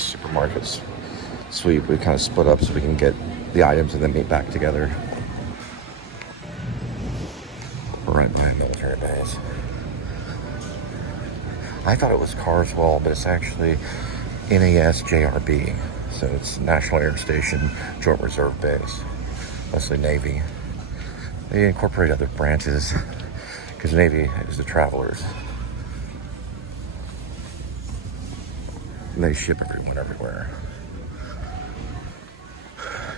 next supermarket's sweep. We kind of split up so we can get the items and then meet back together. We're right by a military base. I thought it was Carswell, but it's actually NASJRB. So it's National Air Station Joint Reserve Base, mostly Navy. They incorporate other branches because Navy is the travelers. And they ship everyone everywhere.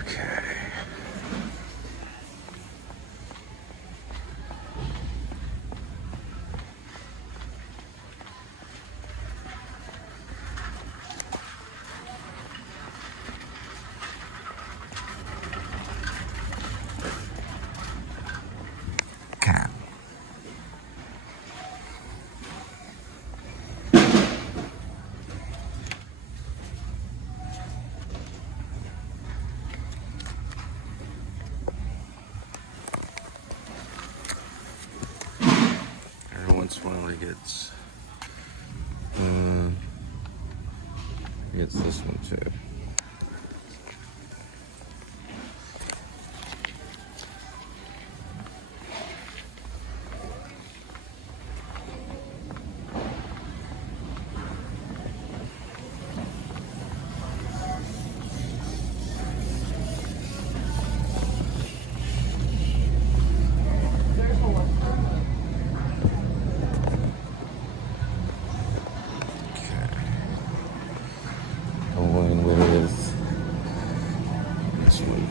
Okay. Cat. Every once in a while he gets this one too. Going with this one.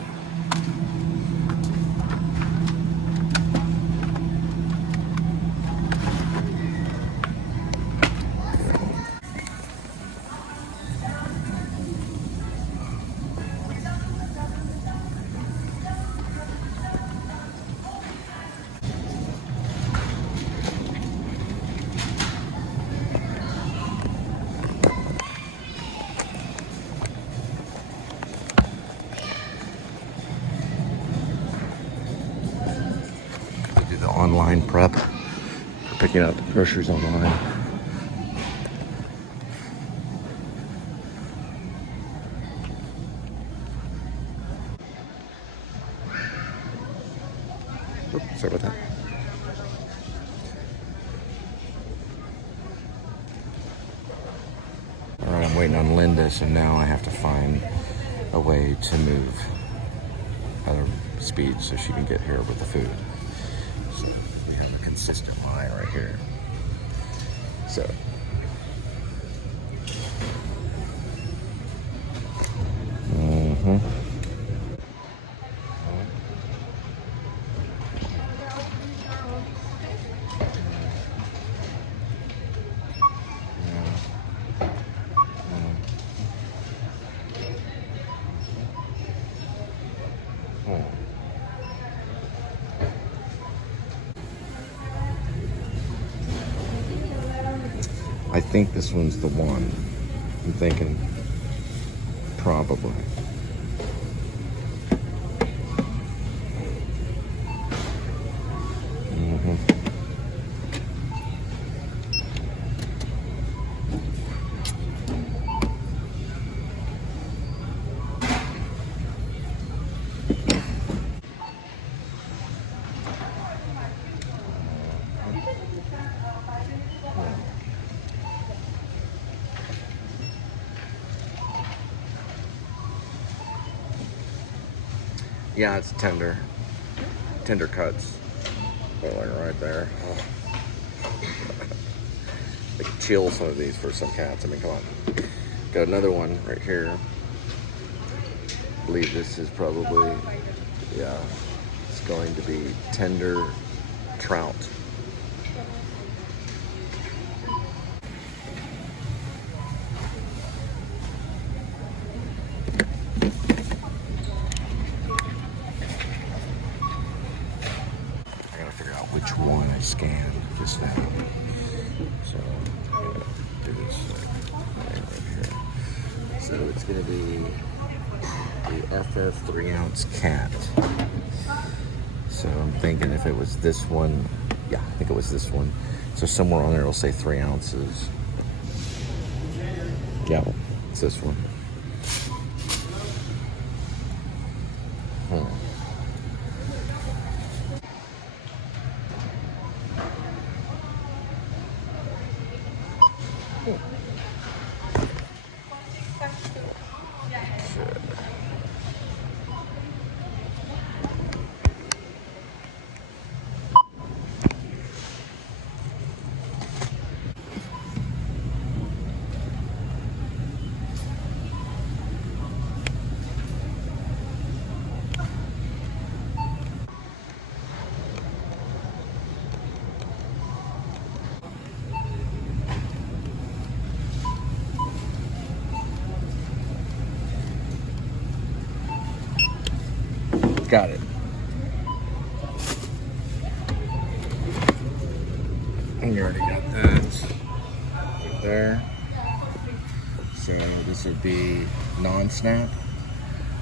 Online prep for picking up groceries online. Oops, sorry about that. Alright, I'm waiting on Linda, so now I have to find a way to move at a speed so she can get here with the food. Consistent line right here. So I think this one's the one. I'm thinking probably. Yeah, it's tender cuts. Oh, like right there. Oh. They can chill some of these for some cats. I mean, come on. Got another one right here. I believe this is probably, yeah, it's going to be tender trout. Which one I scanned just now. So I'm gonna do this right here. So it's gonna be the FF 3-ounce cat. So I'm thinking if it was this one, yeah, I think it was this one. So somewhere on there it'll say 3 ounces. Yeah. It's this one. Got it. And you already got that there. So this would be non-snap,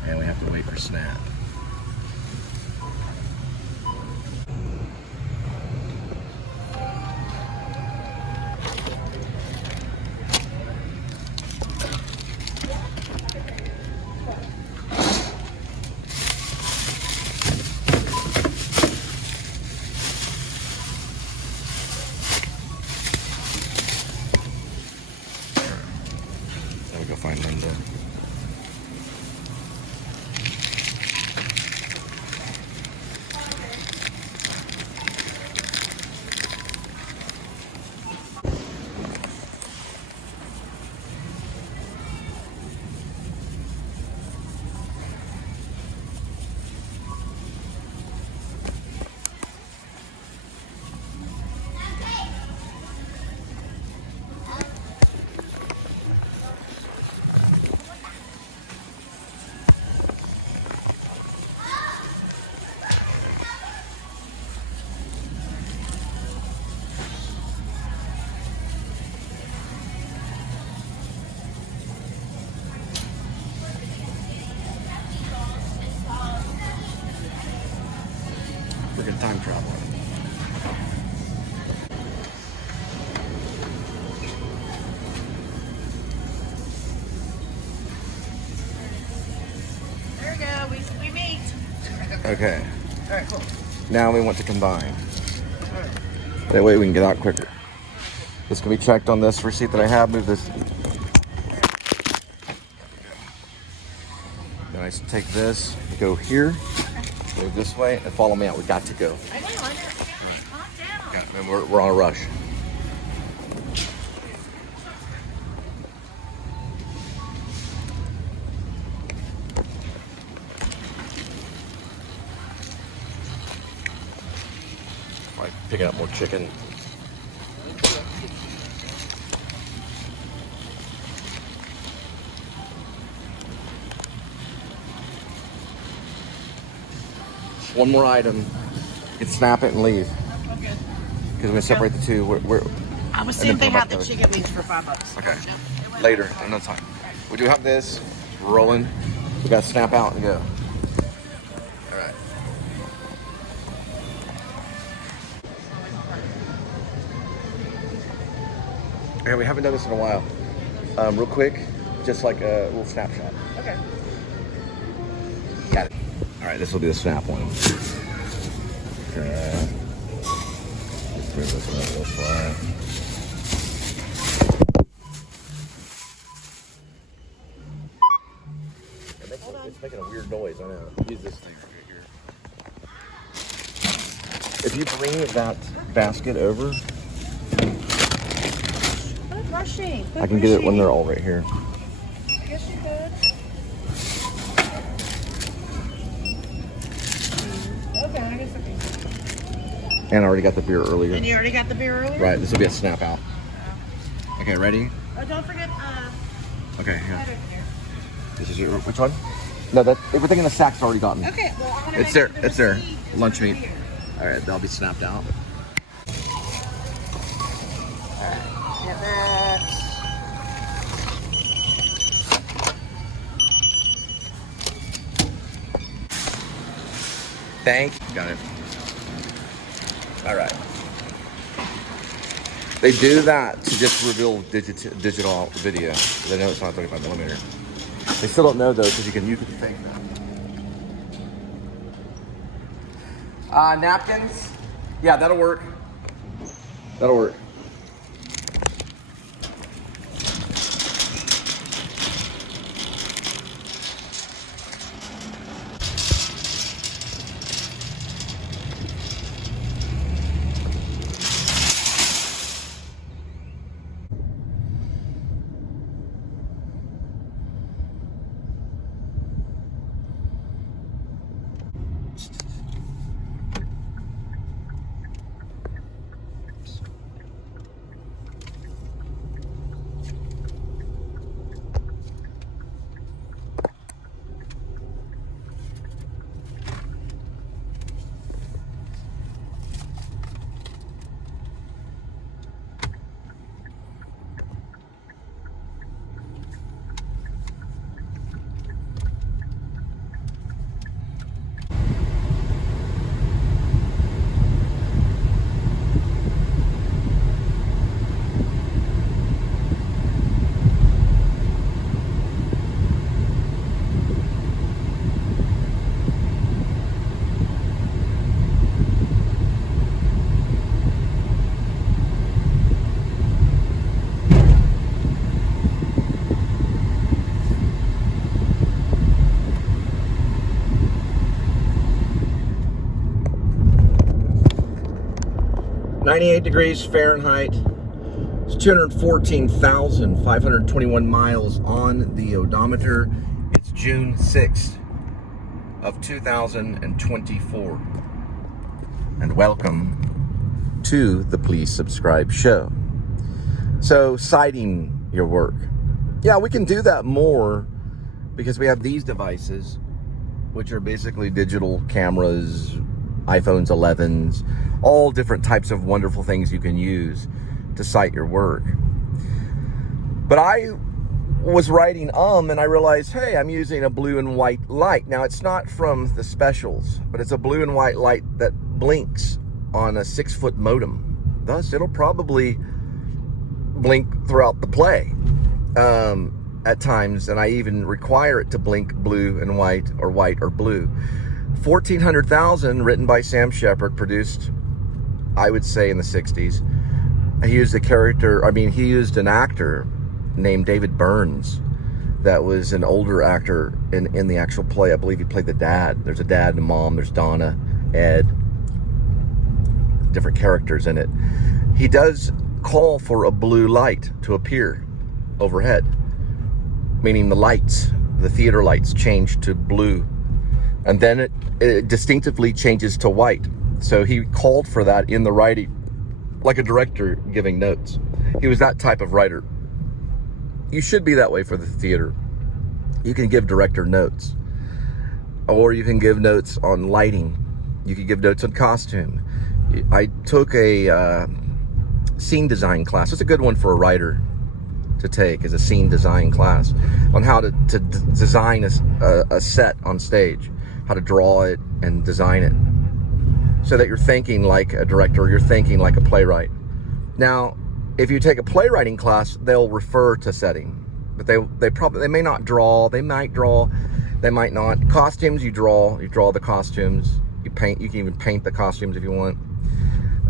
and we have to wait for snap. Go find Linda. Freaking time traveler. There we go. We meet. Okay. All right, cool. Now we want to combine. That way we can get out quicker. This can be checked on this receipt that I have. Move this. Then I take this, go here, go this way, and follow me out. We got to go. I know. Calm down. Yeah, and we're on a rush. Like picking up more chicken. Just one more item. You can snap it and leave. Okay. Because we're gonna separate the two. We're I was and seeing then they put had them the back chicken wings for $5. Okay. Nope. Later, another time. We do have this. We're rolling. We gotta snap out and go. All right. Yeah, we haven't done this in a while. Real quick, just like a little snapshot. Okay. Got it. All right, this will be the snap one. Okay. Let's move this one a little far. It's making a weird noise. I know. Use this thing right here. If you bring that basket over, Quit rushing. I can get it when they're all right here. Yes, you could. Okay, I guess okay. And I already got the beer earlier. And you already got the beer earlier? Right, this will be a snap out. Okay, ready? Oh, don't forget, Okay, here. that over there. This is your, which one? No, that everything in the sack's already gotten. Okay, well, I'm gonna It's make there, sure the it's there. receipt is Lunch right meat. here. All right, that'll be snapped out. Get that. Thank you. Got it. All right. They do that to just reveal digital video. They know it's not 35 millimeter. They still don't know though, because you can fake that. Napkins? Yeah, that'll work. That'll work. degrees Fahrenheit. It's 214,521 miles on the odometer. It's June 6th of 2024. And welcome to the Please Subscribe show. So, citing your work. Yeah, we can do that more because we have these devices, which are basically digital cameras, iPhones 11s, all different types of wonderful things you can use to cite your work. But I was writing and I realized, hey, I'm using a blue and white light. Now, it's not from the specials, but it's a blue and white light that blinks on a 6-foot modem. Thus, it'll probably blink throughout the play at times, and I even require it to blink blue and white or blue. 1400,000, written by Sam Shepard, produced, I would say, in the 60s. He used he used an actor named David Burns that was an older actor in the actual play. I believe he played the dad. There's a dad and a mom. There's Donna, Ed, different characters in it. He does call for a blue light to appear overhead, meaning the theater lights change to blue. And then it distinctively changes to white. So he called for that in the writing, like a director giving notes. He was that type of writer. You should be that way for the theater. You can give director notes, or you can give notes on lighting. You can give notes on costume. I took a scene design class. It's a good one for a writer to take, is a scene design class on how to design a set on stage, how to draw it and design it so that you're thinking like a director, you're thinking like a playwright. Now, if you take a playwriting class, they'll refer to setting, but they may not draw. They might draw, they might not. Costumes, you draw the costumes. You paint. You can even paint the costumes if you want.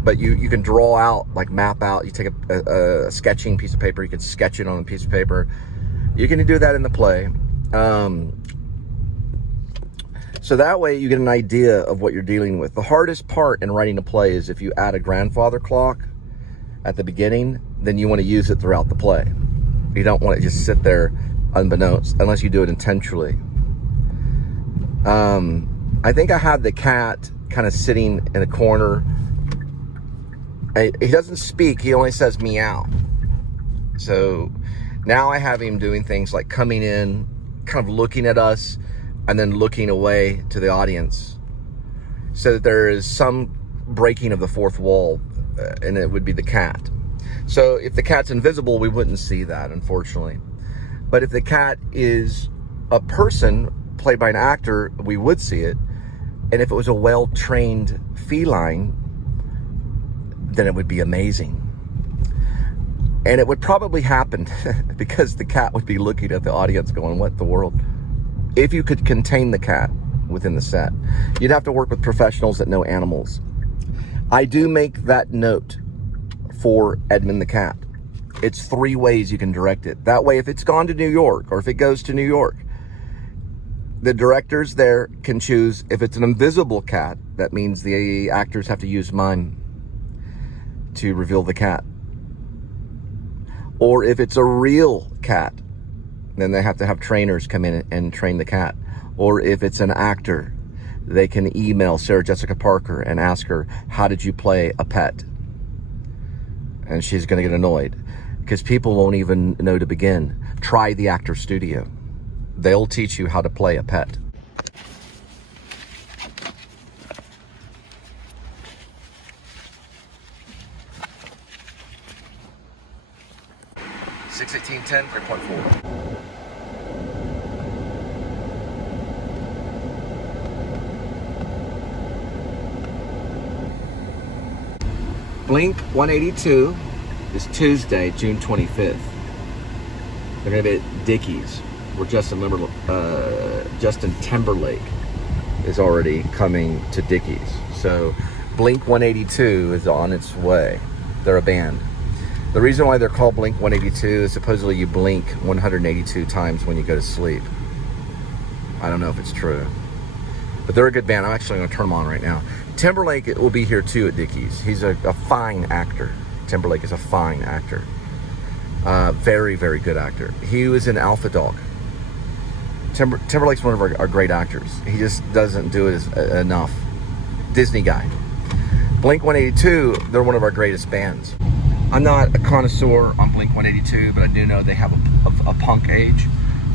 But you can draw out, like map out. You take a sketching piece of paper. You can sketch it on a piece of paper. You can do that in the play. So that way you get an idea of what you're dealing with. The hardest part in writing a play is if you add a grandfather clock at the beginning, then you want to use it throughout the play. You don't want it to just sit there unbeknownst, unless you do it intentionally. I think I had the cat kind of sitting in a corner. He doesn't speak, he only says meow. So now I have him doing things like coming in, kind of looking at us, and then looking away to the audience, so that there is some breaking of the fourth wall, and it would be the cat. So if the cat's invisible, we wouldn't see that, unfortunately. But if the cat is a person played by an actor, we would see it. And if it was a well-trained feline, then it would be amazing. And it would probably happen because the cat would be looking at the audience going, what the world? If you could contain the cat within the set, you'd have to work with professionals that know animals. I do make that note for Edmund the cat. It's 3 ways you can direct it. That way, if it's gone to New York or if it goes to New York, the directors there can choose. If it's an invisible cat, that means the actors have to use mime to reveal the cat. Or if it's a real cat, then they have to have trainers come in and train the cat. Or if it's an actor, they can email Sarah Jessica Parker and ask her, how did you play a pet? And she's going to get annoyed because people won't even know to begin. Try the actor studio. They'll teach you how to play a pet. (6/18/10, 3.4). Blink 182 is Tuesday, June 25th. They're going to be at Dickies, where Justin Timberlake is already coming to Dickies. So Blink 182 is on its way. They're a band. The reason why they're called Blink 182 is supposedly you blink 182 times when you go to sleep. I don't know if it's true, but they're a good band. I'm actually going to turn them on right now. Timberlake will be here too at Dickies. He's a fine actor. Timberlake is a fine actor. Very, very good actor. He was in Alpha Dog. Timberlake's one of our great actors. He just doesn't do it enough. Disney guy. Blink 182, they're one of our greatest bands. I'm not a connoisseur on Blink 182, but I do know they have a punk age.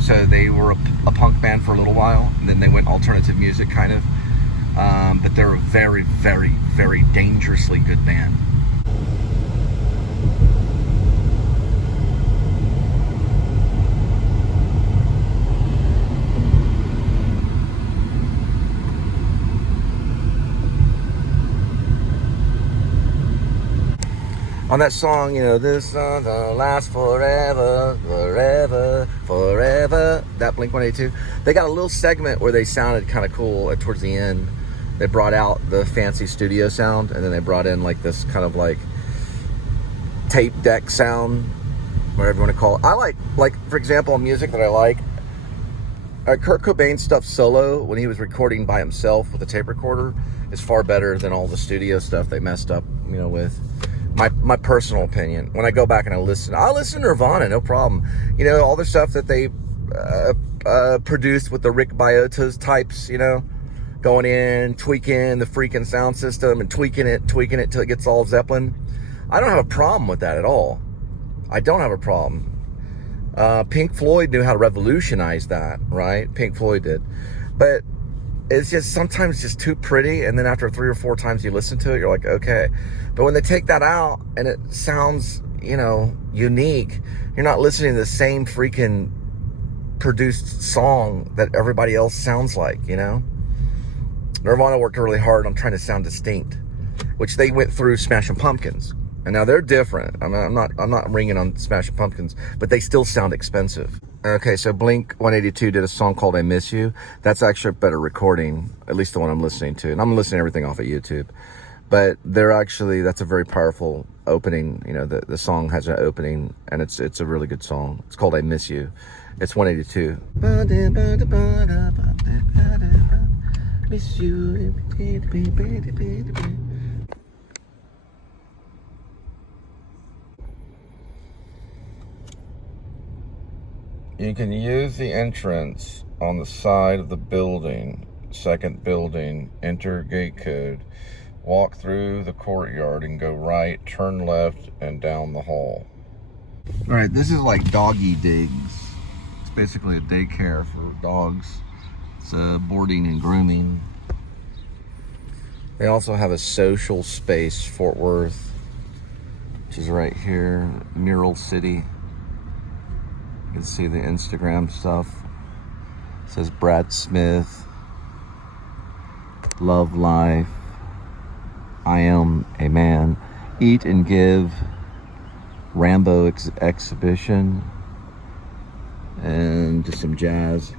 So they were a punk band for a little while, and then they went alternative music kind of. But they're a very, very, very dangerously good band. On that song, you know, this song gonna last forever, forever, forever. That Blink 182. They got a little segment where they sounded kind of cool towards the end. They brought out the fancy studio sound, and then they brought in like this kind of like tape deck sound, whatever you want to call it. I like for example, music that I like. Kurt Cobain's stuff solo when he was recording by himself with a tape recorder is far better than all the studio stuff they messed up, you know, with. My personal opinion. When I go back and I'll listen to Nirvana, no problem. You know, all the stuff that they produced with the Rick Biotas types, you know, going in, tweaking the freaking sound system and tweaking it till it gets all Zeppelin. I don't have a problem with that at all. I don't have a problem. Pink Floyd knew how to revolutionize that, right? Pink Floyd did. But it's just sometimes just too pretty, and then after 3 or 4 times you listen to it, you're like, okay. But when they take that out and it sounds, you know, unique, you're not listening to the same freaking produced song that everybody else sounds like, you know? Nirvana worked really hard on trying to sound distinct, which they went through Smashing Pumpkins. And now they're different. I'm not ringing on Smashing Pumpkins, but they still sound expensive. Okay, so Blink 182 did a song called I Miss You. That's actually a better recording, at least the one I'm listening to. And I'm listening to everything off of YouTube. But that's a very powerful opening. You know, the song has an opening, and it's a really good song. It's called I Miss You. It's 182. Miss you. You can use the entrance on the side of the building, second building, enter gate code, walk through the courtyard and go right, turn left, and down the hall. All right, this is like Doggy Digs. It's basically a daycare for dogs. It's boarding and grooming. They also have a social space, Fort Worth, which is right here, Mural City. You can see the Instagram stuff. It says Brad Smith, love life, I am a man, eat and give, Rambo exhibition and just some jazz.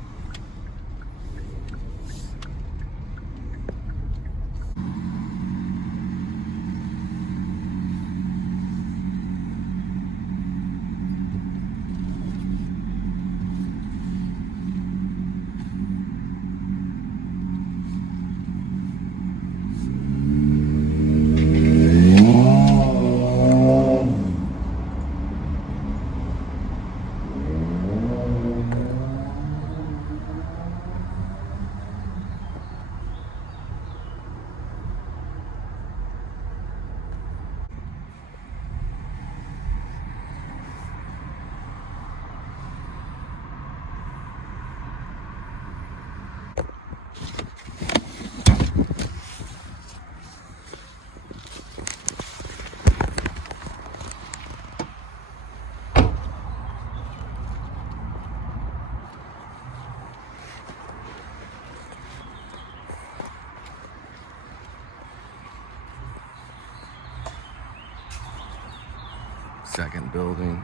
Second building.